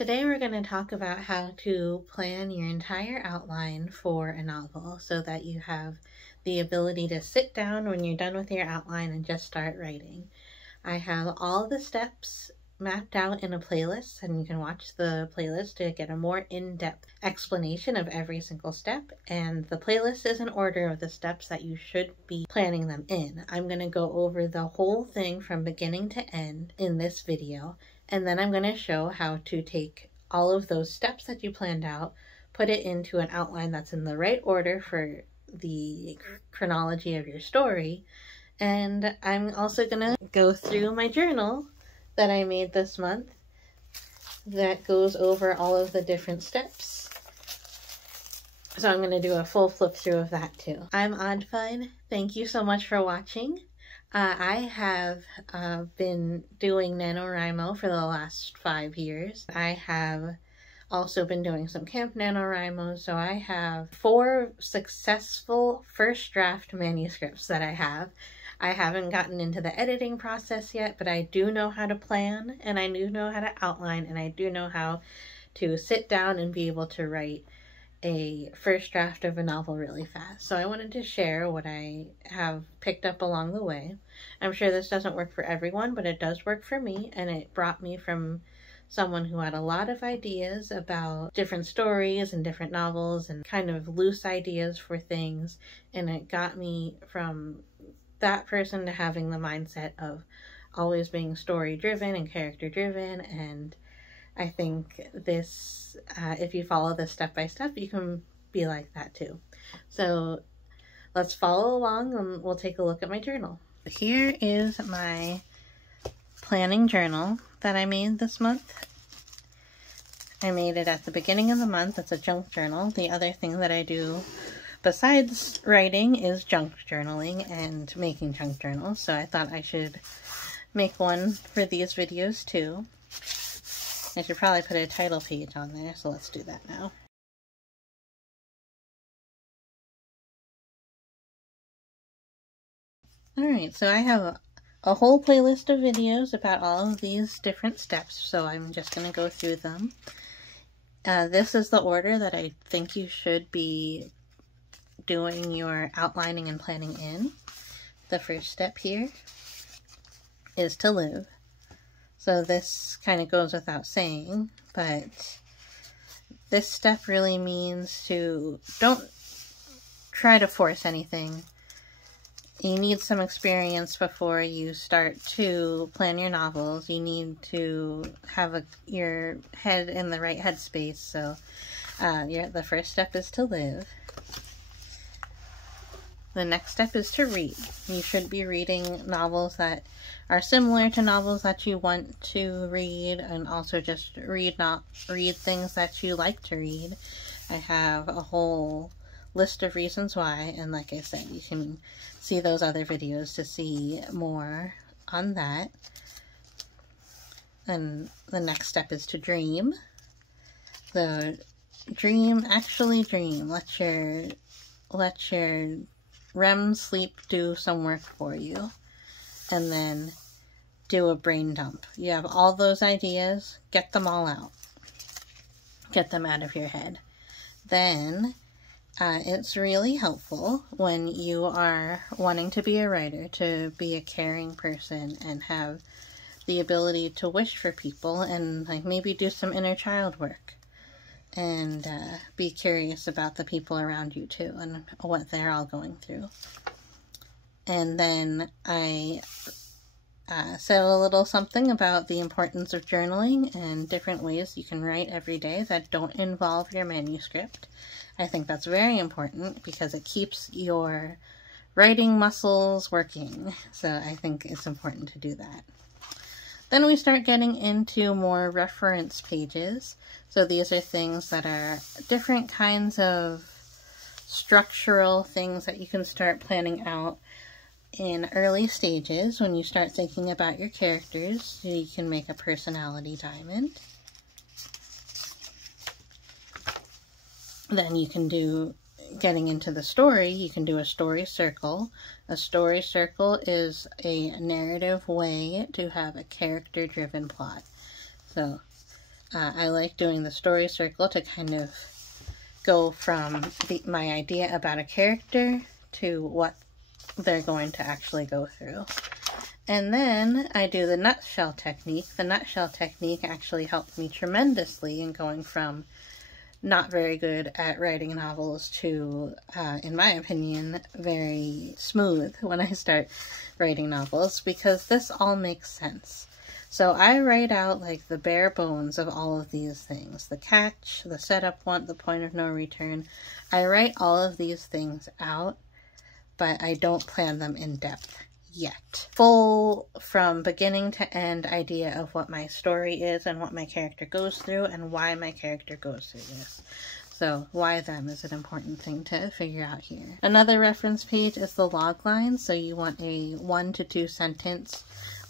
Today we're going to talk about how to plan your entire outline for a novel so that you have the ability to sit down when you're done with your outline and just start writing. I have all the steps mapped out in a playlist, and you can watch the playlist to get a more in-depth explanation of every single step, and the playlist is in order of the steps that you should be planning them in. I'm going to go over the whole thing from beginning to end in this video, and then I'm going to show how to take all of those steps that you planned out, put it into an outline that's in the right order for the chronology of your story. And I'm also going to go through my journal that I made this month that goes over all of the different steps. So I'm going to do a full flip through of that too. I'm oddfud. Thank you so much for watching. I have been doing NaNoWriMo for the last 5 years. I have also been doing some Camp NaNoWriMo, so I have 4 successful first draft manuscripts that I have. I haven't gotten into the editing process yet, but I do know how to plan, and I do know how to outline, and I do know how to sit down and be able to write a first draft of a novel really fast. So I wanted to share what I have picked up along the way. I'm sure this doesn't work for everyone, but it does work for me, and it brought me from someone who had a lot of ideas about different stories and different novels and kind of loose ideas for things, and it got me from that person to having the mindset of always being story driven and character driven. And I think this, if you follow this step by step, you can be like that too. So let's follow along and we'll take a look at my journal. Here is my planning journal that I made this month. I made it at the beginning of the month. It's a junk journal. The other thing that I do besides writing is junk journaling and making junk journals, so I thought I should make one for these videos too. I should probably put a title page on there, so let's do that now. Alright, so I have a whole playlist of videos about all of these different steps, so I'm just going to go through them. This is the order that I think you should be doing your outlining and planning in. The first step here is to live. So this kind of goes without saying, but this step really means to don't try to force anything. You need some experience before you start to plan your novels. You need to have your head in the right headspace. So the first step is to live. The next step is to read. You should be reading novels that are similar to novels that you want to read, and also just read things that you like to read. I have a whole list of reasons why, and like I said, you can see those other videos to see more on that. And the next step is to dream. Actually dream. Let your REM sleep do some work for you, and then do a brain dump. You have all those ideas, get them all out. Get them out of your head. Then it's really helpful when you are wanting to be a writer to be a caring person and have the ability to wish for people and like maybe do some inner child work. And be curious about the people around you too and what they're all going through. And then I said a little something about the importance of journaling and different ways you can write every day that don't involve your manuscript. I think that's very important because it keeps your writing muscles working. So I think it's important to do that. Then we start getting into more reference pages. So these are things that are different kinds of structural things that you can start planning out in early stages when you start thinking about your characters. So you can make a personality diamond. Then you can do, getting into the story, you can do a story circle. A story circle is a narrative way to have a character-driven plot. So I like doing the story circle to kind of go from my idea about a character to what they're going to actually go through. And then I do the nutshell technique. The nutshell technique actually helped me tremendously in going from not very good at writing novels to, in my opinion, very smooth when I start writing novels, because this all makes sense. So I write out like the bare bones of all of these things. The catch, the setup one, the point of no return. I write all of these things out, but I don't plan them in depth yet. Full from beginning to end idea of what my story is and what my character goes through and why my character goes through this. So why them is an important thing to figure out here. Another reference page is the log line. So you want a 1 to 2 sentence,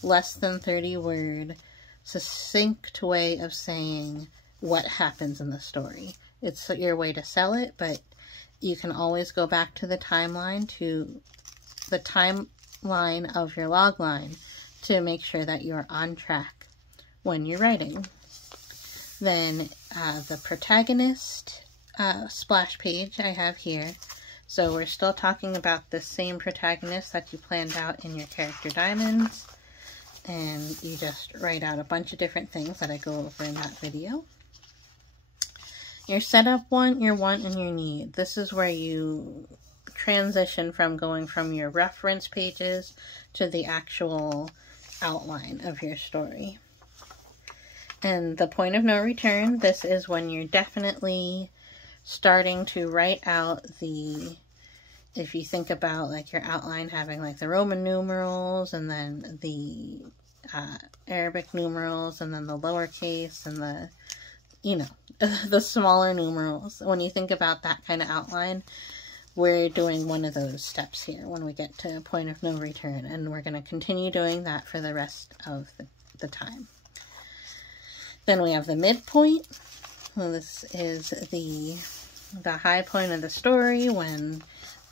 less than 30 word, succinct way of saying what happens in the story. It's your way to sell it, but you can always go back to the timeline of your log line to make sure that you're on track when you're writing. Then the protagonist splash page I have here. So we're still talking about the same protagonist that you planned out in your character diamonds, and you just write out a bunch of different things that I go over in that video. Your setup one, your want, and your need. This is where you transition from going from your reference pages to the actual outline of your story. And the point of no return, this is when you're definitely starting to write out the, if you think about like your outline having like the Roman numerals and then the Arabic numerals and then the lowercase and the, you know, the smaller numerals. When you think about that kind of outline, we're doing one of those steps here when we get to point of no return, and we're going to continue doing that for the rest of the time. Then we have the midpoint. Well, this is the high point of the story when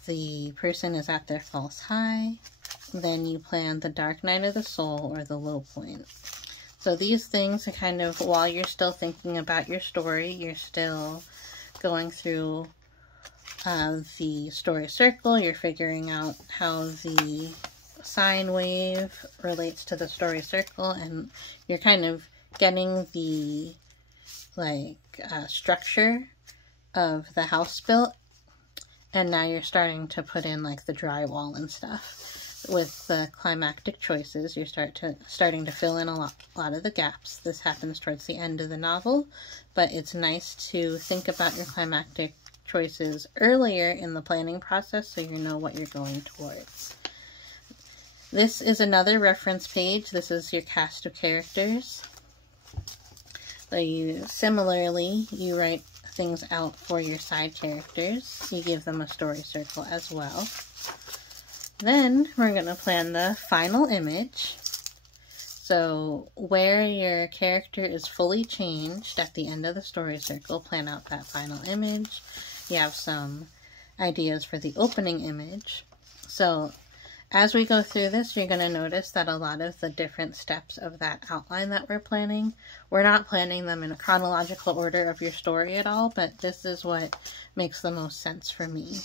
the person is at their false high. Then you plan the dark night of the soul, or the low point. So these things are kind of, while you're still thinking about your story, you're still going through the story circle, you're figuring out how the sine wave relates to the story circle, and you're kind of getting the structure of the house built, and now you're starting to put in like the drywall and stuff. With the climactic choices, you're starting to fill in a lot of the gaps. This happens towards the end of the novel, but it's nice to think about your climactic choices earlier in the planning process so you know what you're going towards. This is another reference page. This is your cast of characters. So similarly, you write things out for your side characters. You give them a story circle as well. Then we're going to plan the final image. So where your character is fully changed at the end of the story circle, plan out that final image. You have some ideas for the opening image. So as we go through this, you're going to notice that a lot of the different steps of that outline that we're planning, we're not planning them in a chronological order of your story at all, but this is what makes the most sense for me.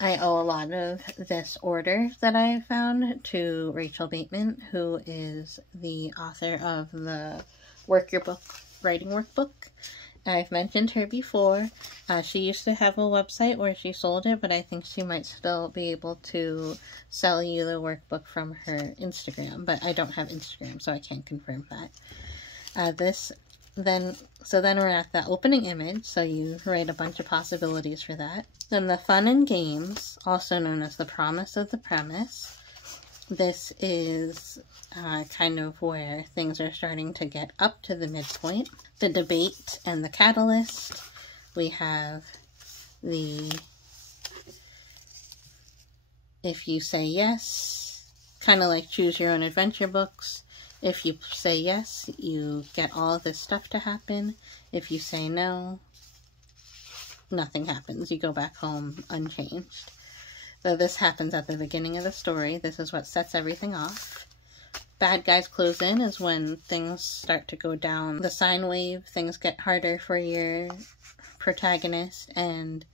I owe a lot of this order that I found to Rachel Bateman, who is the author of the Work Your Book writing workbook. I've mentioned her before. She used to have a website where she sold it, but I think she might still be able to sell you the workbook from her Instagram, but I don't have Instagram, so I can't confirm that. So then we're at the opening image, so you write a bunch of possibilities for that. Then the fun and games, also known as the promise of the premise. This is kind of where things are starting to get up to the midpoint. The debate and the catalyst. We have the if you say yes, kind of like choose your own adventure books. If you say yes, you get all of this stuff to happen. If you say no, nothing happens. You go back home unchanged. So this happens at the beginning of the story. This is what sets everything off. bad guys close in is when things start to go down the sine wave. Things get harder for your protagonist, and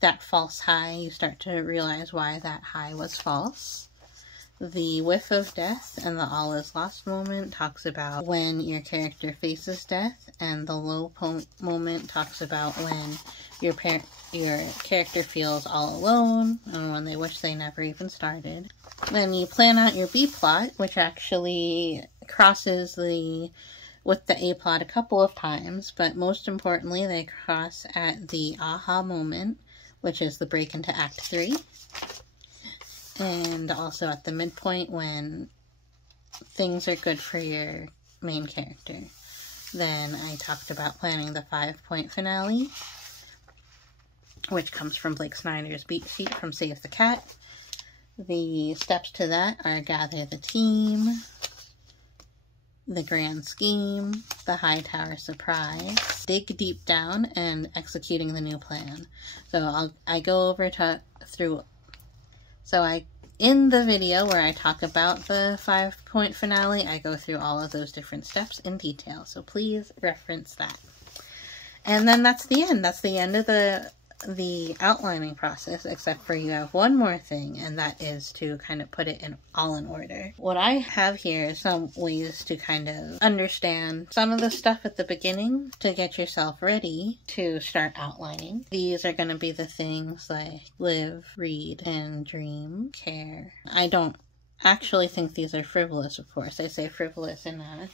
that false high, you start to realize why that high was false. The whiff of death and the all is lost moment talks about when your character faces death, and the low moment talks about when your character feels all alone and when they wish they never even started. Then you plan out your B plot, which actually crosses with the A plot a couple of times, but most importantly they cross at the aha moment, which is the break into Act 3. And also at the midpoint when things are good for your main character. Then I talked about planning the 5-point finale, which comes from Blake Snyder's beat sheet from Save the Cat. The steps to that are gather the team, the grand scheme, the high tower surprise, dig deep down, and executing the new plan. So I go over in the video where I talk about the 5-point finale, I go through all of those different steps in detail. So please reference that. And then that's the end. That's the end of the outlining process, except for you have one more thing, and that is to kind of put it all in order. What I have here is some ways to kind of understand some of the stuff at the beginning to get yourself ready to start outlining. These are going to be the things like live, read, and dream, care. I don't actually think these are frivolous, of course. I say frivolous in a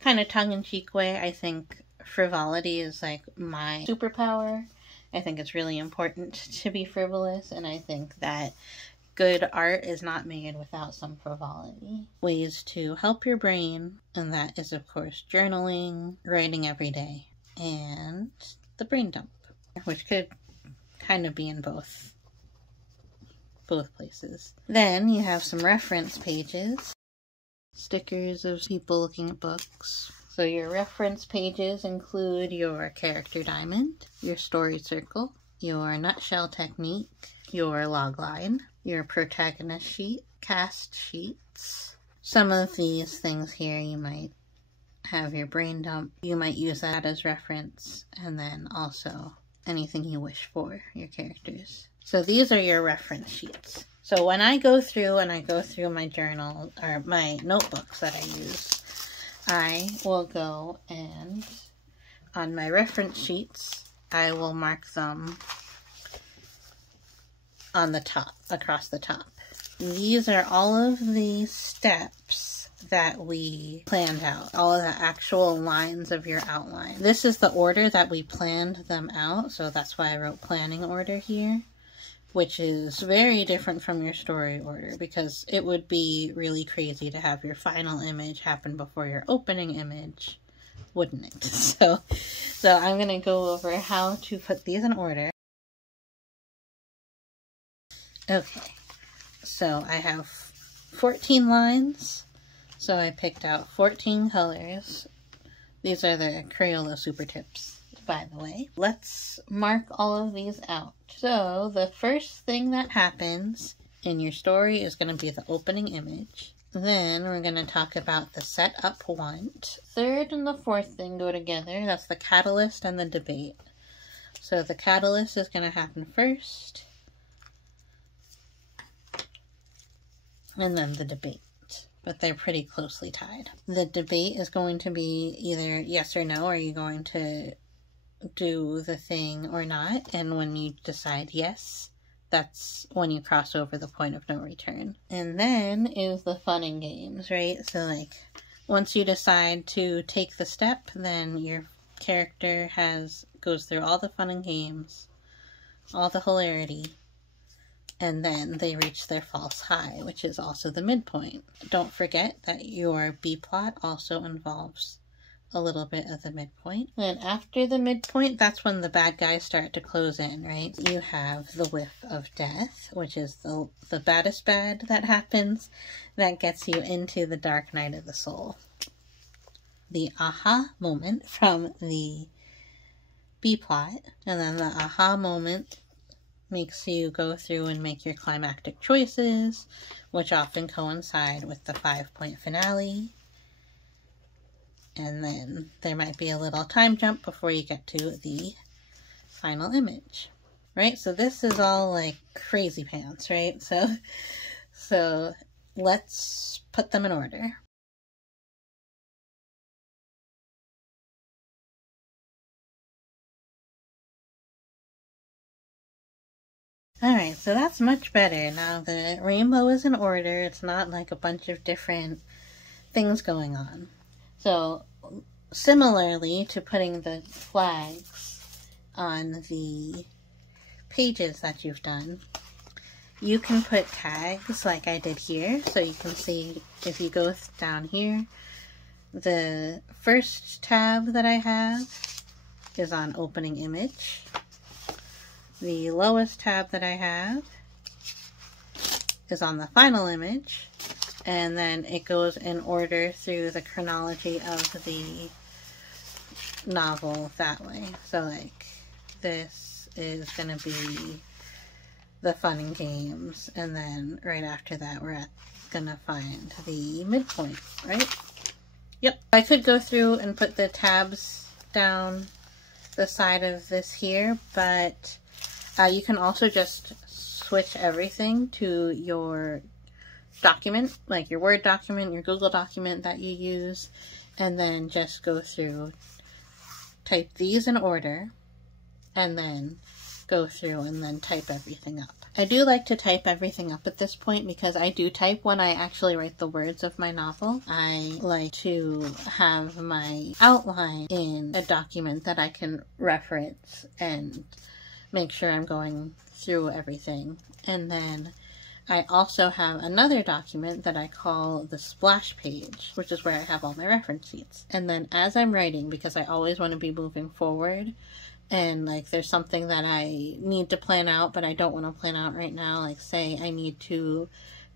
kind of tongue-in-cheek way. I think frivolity is like my superpower. I think it's really important to be frivolous, and I think that good art is not made without some frivolity. Ways to help your brain, and that is, of course, journaling, writing every day, and the brain dump, which could kind of be in both places. Then you have some reference pages, stickers of people looking at books. So your reference pages include your character diamond, your story circle, your nutshell technique, your logline, your protagonist sheet, cast sheets. Some of these things here you might have your brain dump. You might use that as reference, and then also anything you wish for your characters. So these are your reference sheets. So when I go through my journal or my notebooks that I use, I will go and on my reference sheets, I will mark them on the top, across the top. These are all of the steps that we planned out, all of the actual lines of your outline. This is the order that we planned them out, so that's why I wrote planning order here, which is very different from your story order, because it would be really crazy to have your final image happen before your opening image, wouldn't it? So I'm going to go over how to put these in order. Okay, so I have 14 lines, so I picked out 14 colors. These are the Crayola Super Tips, by the way. Let's mark all of these out. So the first thing that happens in your story is going to be the opening image. Then we're going to talk about the setup want. Third and the fourth thing go together. That's the catalyst and the debate. So the catalyst is going to happen first, and then the debate. But they're pretty closely tied. The debate is going to be either yes or no. Are you going to do the thing or not? And when you decide yes, that's when you cross over the point of no return. And then is the fun and games, right? So like once you decide to take the step, then your character goes through all the fun and games, all the hilarity, and then they reach their false high, which is also the midpoint. Don't forget that your B plot also involves a little bit of the midpoint. And after the midpoint, that's when the bad guys start to close in, right? You have the whiff of death, which is the baddest bad that happens, that gets you into the dark night of the soul. The aha moment from the B plot, and then the aha moment makes you go through and make your climactic choices, which often coincide with the 5-point finale. And then there might be a little time jump before you get to the final image, right? So this is all like crazy pants, right? So let's put them in order. Alright, so that's much better. Now the rainbow is in order. It's not like a bunch of different things going on. So similarly to putting the flags on the pages that you've done, you can put tags like I did here. So you can see if you go down here, the first tab that I have is on opening image. The lowest tab that I have is on the final image, and then it goes in order through the chronology of the novel that way. So like this is going to be the fun and games, and then right after that we're going to find the midpoint, right? Yep. I could go through and put the tabs down the side of this here, but you can also just switch everything to your document, like your Word document, your Google document that you use, and then just go through, type these in order, and then go through and then type everything up. I do like to type everything up at this point because I do type when I actually write the words of my novel. I like to have my outline in a document that I can reference and make sure I'm going through everything. And then I also have another document that I call the splash page, which is where I have all my reference sheets. And then as I'm writing, because I always want to be moving forward, and like there's something that I need to plan out but I don't want to plan out right now, like say I need to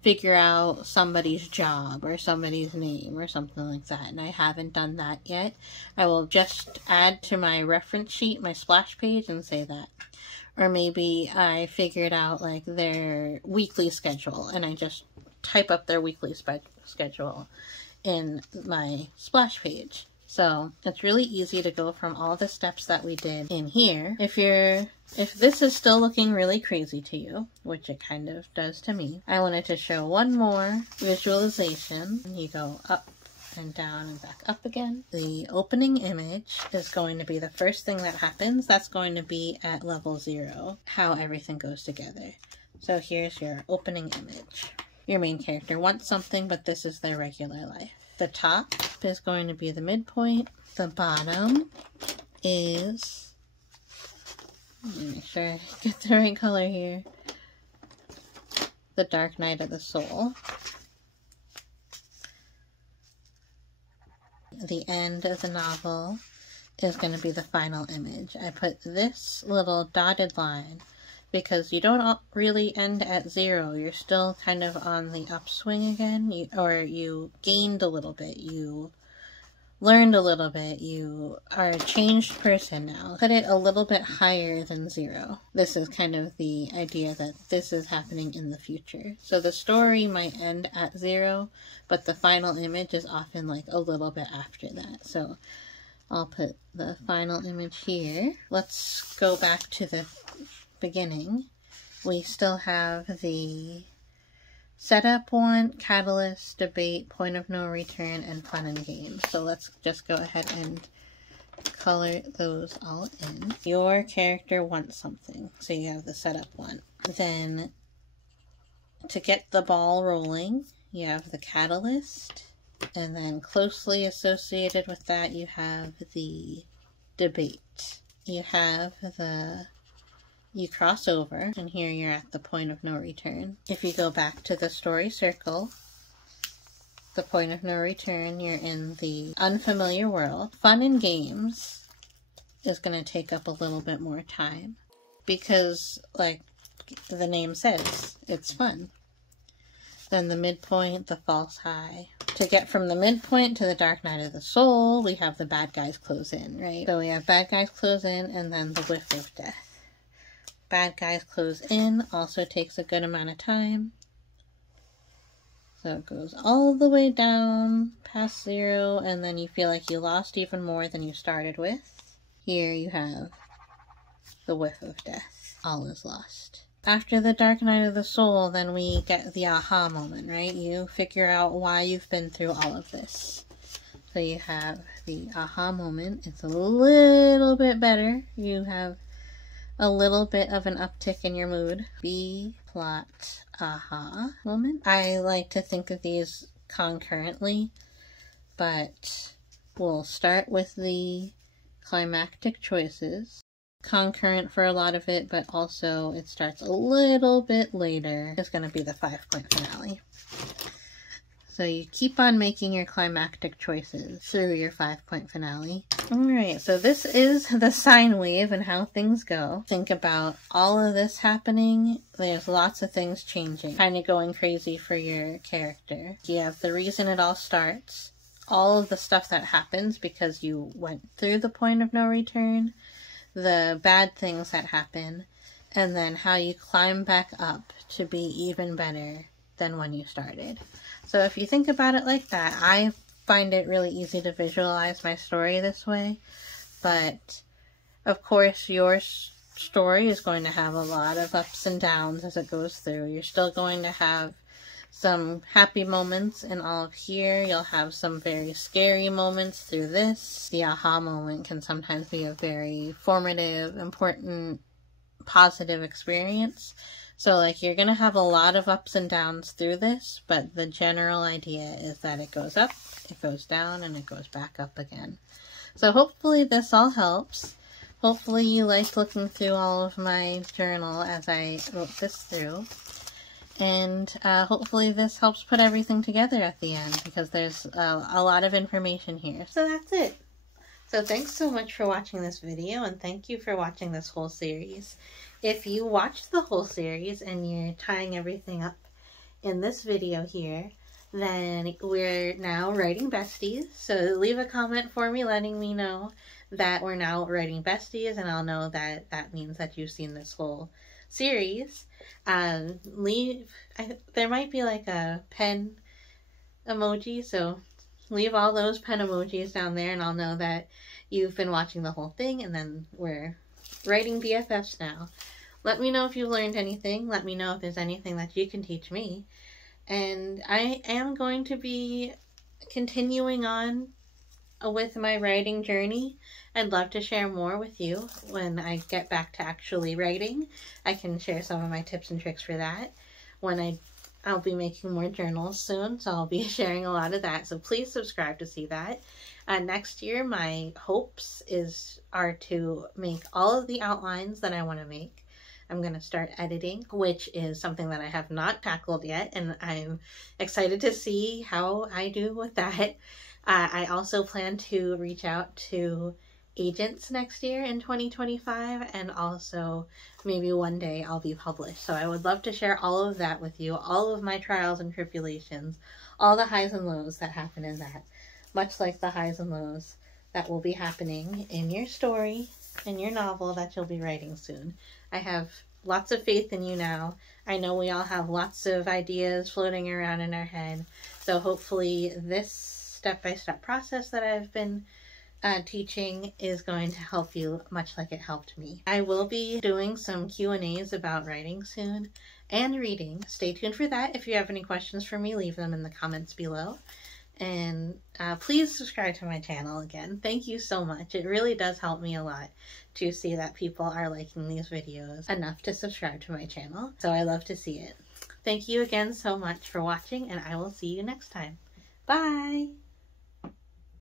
figure out somebody's job or somebody's name or something like that, and I haven't done that yet, I will just add to my reference sheet my splash page and say that. Or maybe I figured out like their weekly schedule and I just type up their weekly schedule in my splash page. So it's really easy to go from all the steps that we did in here. If this is still looking really crazy to you, which it kind of does to me, I wanted to show one more visualization. You go up and down and back up again. The opening image is going to be the first thing that happens. That's going to be at level 0, how everything goes together. So here's your opening image. Your main character wants something, but this is their regular life. The top is going to be the midpoint. The bottom is, let me make sure I get the right color here, the dark night of the soul. The end of the novel is going to be the final image. I put this little dotted line because you don't really end at 0. You're still kind of on the upswing again, you gained a little bit, you learned a little bit, you are a changed person now. Put it a little bit higher than 0. This is kind of the idea that this is happening in the future. So the story might end at 0, but the final image is often like a little bit after that. So I'll put the final image here. Let's go back to the beginning. We still have the setup one, catalyst, debate, point of no return, and fun and games. So let's just go ahead and color those all in. Your character wants something, so you have the setup one. Then to get the ball rolling, you have the catalyst, and then closely associated with that you have the debate. You have you cross over, and here you're at the point of no return. If you go back to the story circle, the point of no return, you're in the unfamiliar world. Fun and games is going to take up a little bit more time because, like the name says, it's fun. Then the midpoint, the false high. To get from the midpoint to the dark night of the soul, we have the bad guys close in, right? So we have bad guys close in, and then the whiff of death. bad guys close in also takes a good amount of time. So it goes all the way down past 0, and then you feel like you lost even more than you started with. Here you have the whiff of death. All is lost. After the dark night of the soul, then we get the aha moment, right? You figure out why you've been through all of this. So you have the aha moment. It's a little bit better. You have a little bit of an uptick in your mood. B plot aha moment. I like to think of these concurrently, but we'll start with the climactic choices. Concurrent for a lot of it, but also it starts a little bit later. It's going to be the 5-point finale. So you keep on making your climactic choices through your 5-point finale. Alright, so this is the sine wave and how things go. Think about all of this happening. There's lots of things changing. Kind of going crazy for your character. You have the reason it all starts. All of the stuff that happens because you went through the point of no return. The bad things that happen, and then how you climb back up to be even better than when you started. So if you think about it like that, I find it really easy to visualize my story this way, but of course your story is going to have a lot of ups and downs as it goes through. You're still going to have some happy moments in all of here. You'll have some very scary moments through this. The aha moment can sometimes be a very formative, important, positive experience. So like you're gonna have a lot of ups and downs through this, but the general idea is that it goes up, it goes down, and it goes back up again. So hopefully this all helps. Hopefully you liked looking through all of my journal as I wrote this through. And hopefully this helps put everything together at the end, because there's a lot of information here. So that's it. So thanks so much for watching this video, and thank you for watching this whole series. If you watched the whole series and you're tying everything up in this video here, then we're now writing besties. So leave a comment for me letting me know that we're now writing besties, and I'll know that that means that you've seen this whole series. There might be like a pen emoji, so leave all those pen emojis down there and I'll know that you've been watching the whole thing. And then we're writing BFFs now. Let me know if you've learned anything. Let me know if there's anything that you can teach me. And I am going to be continuing on with my writing journey. I'd love to share more with you when I get back to actually writing. I can share some of my tips and tricks for that. When I'll be making more journals soon, so I'll be sharing a lot of that. So please subscribe to see that. Next year, my hopes are to make all of the outlines that I want to make. I'm going to start editing, which is something that I have not tackled yet, and I'm excited to see how I do with that. I also plan to reach out to agents next year in 2025, and also maybe one day I'll be published. So I would love to share all of that with you, all of my trials and tribulations, all the highs and lows that happen in that, much like the highs and lows that will be happening in your story, in your novel that you'll be writing soon. I have lots of faith in you now. I know we all have lots of ideas floating around in our head, so hopefully this step-by-step process that I've been teaching is going to help you much like it helped me. I will be doing some Q&As about writing soon and reading. Stay tuned for that. If you have any questions for me, leave them in the comments below. And please subscribe to my channel again. Thank you so much. It really does help me a lot to see that people are liking these videos enough to subscribe to my channel. So I love to see it. Thank you again so much for watching, and I will see you next time. Bye!